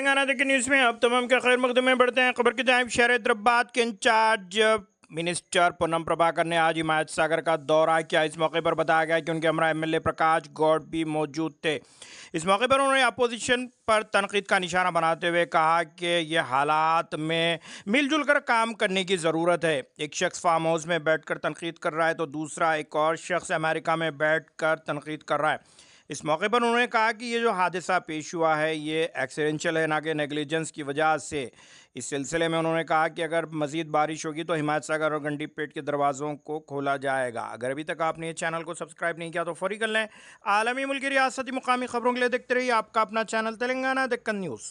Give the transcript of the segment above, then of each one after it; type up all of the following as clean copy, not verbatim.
तेलंगाना देखिए न्यूज़ में अब तमाम के खैर मकदम में बढ़ते हैं। खबर की जाए शहर हैदराबाद के इंचार्ज मिनिस्टर पूनम प्रभाकर ने आज हिमायत सागर का दौरा किया। इस मौके पर बताया गया कि उनके हमरा एमएलए प्रकाश गौड़ भी मौजूद थे। इस मौके पर उन्होंने अपोजिशन पर तनकीद का निशाना बनाते हुए कहा कि ये हालात में मिलजुल कर काम करने की ज़रूरत है। एक शख्स फार्म हाउस में बैठकर तनकीद कर रहा है तो दूसरा एक और शख्स अमेरिका में बैठकर तनकीद कर रहा है। इस मौके पर उन्होंने कहा कि ये जो हादसा पेश हुआ है ये एक्सीडेंशियल है, ना कि नेग्लिजेंस की वजह से। इस सिलसिले में उन्होंने कहा कि अगर मज़ीद बारिश होगी तो हिमायत सागर और गंडीपेट के दरवाज़ों को खोला जाएगा। अगर अभी तक आपने ये चैनल को सब्सक्राइब नहीं किया तो फौरी कर लें। आलमी, मुल्की, रियासती, मुकामी खबरों के लिए देखते रहिए आपका अपना चैनल तेलंगाना दक्कन न्यूज़।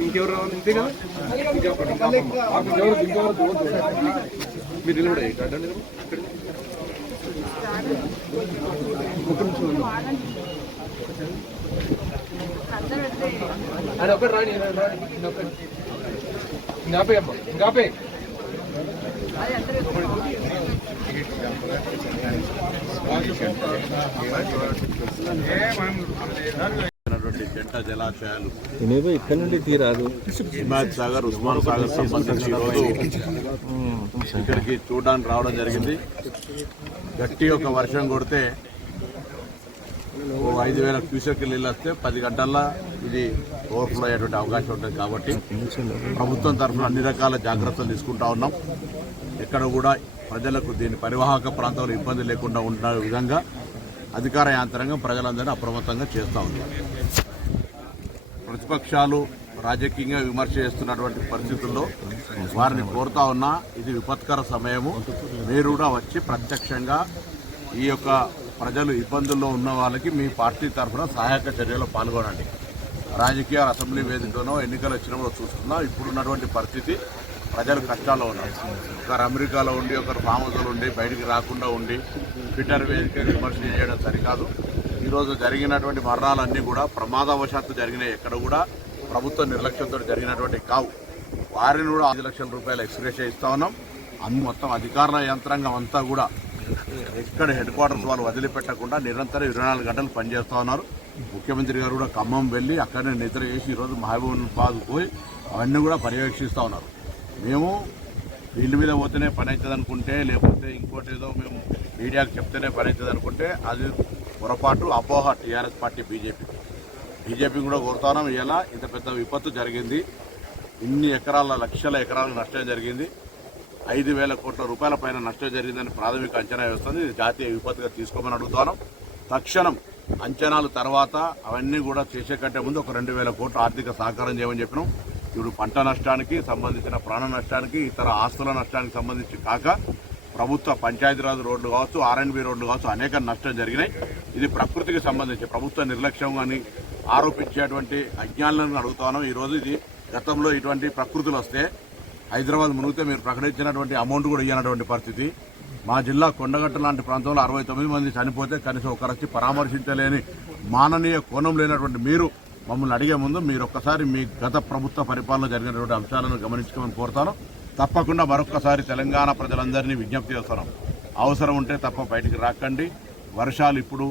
ఇంకెవరు ఇంతే కదా మీరు నిలబడే ఆయన ఒకటి రాని ఇంకాపే అమ్మా ఇంకాపే జంట జలాశయాలు ఇక్కడ నుండి తీరాదు హిమాయత్ సాగర్, ఉస్మాన్ సాగర్ సంబంధించి ఈరోజు ఇక్కడికి చూడడానికి రావడం జరిగింది. గట్టి ఒక వర్షం కొడితే 5,000 క్యూసెక్ నీళ్ళు వస్తే 10 గంటల్లో ఇది ఓవర్ఫ్లో అయ్యేటువంటి అవకాశం ఉంటుంది. కాబట్టి ప్రభుత్వం తరఫున అన్ని రకాల జాగ్రత్తలు తీసుకుంటా ఉన్నాం. ఎక్కడ కూడా ప్రజలకు దీని పరివాహక ప్రాంతంలో ఇబ్బంది లేకుండా ఉండే విధంగా అధికార యాంత్రాంగం ప్రజలందరినీ అప్రమత్తంగా చేస్తూ ఉన్నారు. ప్రతిపక్షాలు రాజకీయంగా విమర్శ చేస్తున్నటువంటి పరిస్థితుల్లో వారిని కోరుతా ఉన్నా ఇది విపత్కర సమయము. మీరు కూడా వచ్చి ప్రత్యక్షంగా ఈ యొక్క ప్రజలు ఇబ్బందుల్లో ఉన్న వాళ్ళకి మీ పార్టీ తరఫున సహాయక చర్యలో పాల్గొనండి. రాజకీయ అసెంబ్లీ వేదికలోనో ఎన్నికలు వచ్చినప్పుడు చూసుకున్నా ఇప్పుడున్నటువంటి పరిస్థితి ప్రజలు కష్టాల్లో ఉన్నారు. ఒకరు అమెరికాలో ఉండి ఒకరు ఫామ్ హౌస్లో ఉండి బయటికి రాకుండా ఉండి ట్విట్టర్ వేదిక విమర్శ చేయడం సరికాదు. ఈరోజు జరిగినటువంటి మరణాలన్నీ కూడా ప్రమాదవశాత్తు జరిగినాయి. ఎక్కడ కూడా ప్రభుత్వ నిర్లక్ష్యంతో జరిగినటువంటి కావు. వారిని కూడా 5 లక్షల రూపాయల ఎక్స్గ్రేషియా ఇస్తా ఉన్నాం. మొత్తం అధికారుల యంత్రాంగం అంతా కూడా ఎక్కడ హెడ్ క్వార్టర్స్ వాళ్ళు వదిలిపెట్టకుండా నిరంతరం 24 గంటలు పనిచేస్తూ ఉన్నారు. ముఖ్యమంత్రి గారు కూడా ఖమ్మం వెళ్ళి అక్కడనే నిద్ర చేసి ఈరోజు మహబూబాబాద్ పోయి అవన్నీ కూడా పర్యవేక్షిస్తూ ఉన్నారు. మేము వీళ్ళ మీద పోతేనే పని అవుతుంది అనుకుంటే, లేకపోతే ఇంకోటి ఏదో మేము మీడియాకు చెప్తేనే పని అవుతుంది అనుకుంటే అది పొరపాటు, అపోహ టీఆర్ఎస్ పార్టీ బీజేపీ కూడా కోరుతున్నాం. ఇలా ఇంత పెద్ద విపత్తు జరిగింది, ఇన్ని ఎకరాల లక్షల ఎకరాల నష్టం జరిగింది, 5,000 కోట్ల రూపాయల పైన నష్టం జరిగిందని ప్రాథమిక అంచనా వేస్తుంది. ఇది జాతీయ విపత్తుగా తీసుకోమని అడుగుతున్నాం. తక్షణం అంచనాల తర్వాత అవన్నీ కూడా చేసే కంటే ముందు ఒక 2,000 కోట్ల ఆర్థిక సహకారం చేయమని చెప్పినాం. ఇప్పుడు పంట నష్టానికి సంబంధించిన ప్రాణ నష్టానికి, ఇతర ఆస్తుల నష్టానికి సంబంధించి కాక ప్రభుత్వ పంచాయతీరాజ్ రోడ్లు కావచ్చు, ఆర్ఎండ్బి రోడ్లు కావచ్చు, అనేక నష్టం జరిగినాయి. ఇది ప్రకృతికి సంబంధించి ప్రభుత్వ నిర్లక్ష్యం అని ఆరోపించేటువంటి అజ్ఞానాలను అడుగుతాను. ఈరోజు ఇది గతంలో ఇటువంటి ప్రకృతులు వస్తే హైదరాబాద్ మునిగితే మీరు ప్రకటించినటువంటి అమౌంట్ కూడా ఇవ్వనటువంటి పరిస్థితి. మా జిల్లా కొండగట్ట లాంటి ప్రాంతంలో 69 మంది చనిపోతే కనీసం ఒకరు వచ్చి పరామర్శించలేని మాననీయ కోణం లేనటువంటి మీరు మమ్మల్ని అడిగే ముందు మీరు ఒక్కసారి మీ గత ప్రభుత్వ పరిపాలన జరిగినటువంటి అంశాలను గమనించుకోమని కోరుతాను. తప్పకుండా మరొక్కసారి తెలంగాణ ప్రజలందరినీ విజ్ఞప్తి చేస్తున్నాం. అవసరం ఉంటే తప్ప బయటికి రాకండి. వర్షాలు ఇప్పుడు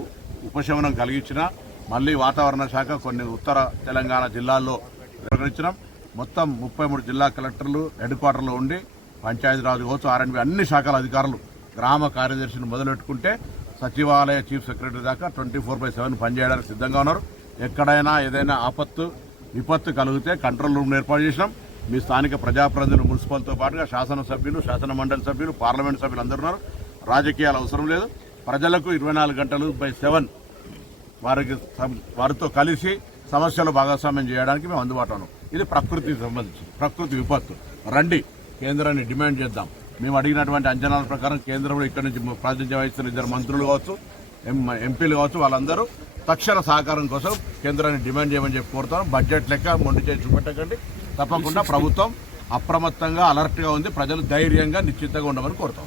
ఉపశమనం కలిగించినా మళ్ళీ వాతావరణ శాఖ కొన్ని ఉత్తర తెలంగాణ జిల్లాల్లో ప్రకటించినాం. మొత్తం 33 జిల్లా కలెక్టర్లు హెడ్ క్వార్టర్లో ఉండి పంచాయతీరాజ్ కావచ్చు, ఆర్ఎండ్బి అన్ని శాఖల అధికారులు, గ్రామ కార్యదర్శిని మొదలెట్టుకుంటే సచివాలయ చీఫ్ సెక్రటరీ దాకా 24/7 పనిచేయడానికి సిద్ధంగా ఉన్నారు. ఎక్కడైనా ఏదైనా విపత్తు కలిగితే కంట్రోల్ రూమ్ ఏర్పాటు చేసినాం. మీ స్థానిక ప్రజాప్రతినిధులు, మున్సిపల్తో పాటుగా శాసనసభ్యులు, శాసన మండలి సభ్యులు, పార్లమెంట్ సభ్యులు అందరూ ఉన్నారు. రాజకీయాలు అవసరం లేదు. ప్రజలకు 24 గంటలు/7 వారితో కలిసి సమస్యలు భాగస్వామ్యం చేయడానికి మేము అందుబాటులో ఉన్నాం. ఇది ప్రకృతికి సంబంధించి ప్రకృతి విపత్తు. రండి, కేంద్రాన్ని డిమాండ్ చేద్దాం. మేము అడిగినటువంటి అంచనాల ప్రకారం కేంద్రంలో ఇక్కడి నుంచి ప్రాతినిధ్యం వహిస్తున్న 2 మంత్రులు కావచ్చు, ఎంపీలు కావచ్చు, వాళ్ళందరూ తక్షణ సహకారం కోసం కేంద్రాన్ని డిమాండ్ చేయమని చెప్పి కోరుతాం. బడ్జెట్ లెక్క మొండి చేసి చూపెట్టకండి. తప్పకుండా ప్రభుత్వం అప్రమత్తంగా అలర్ట్గా ఉంది. ప్రజలు ధైర్యంగా నిశ్చితంగా ఉండమని కోరుతాం.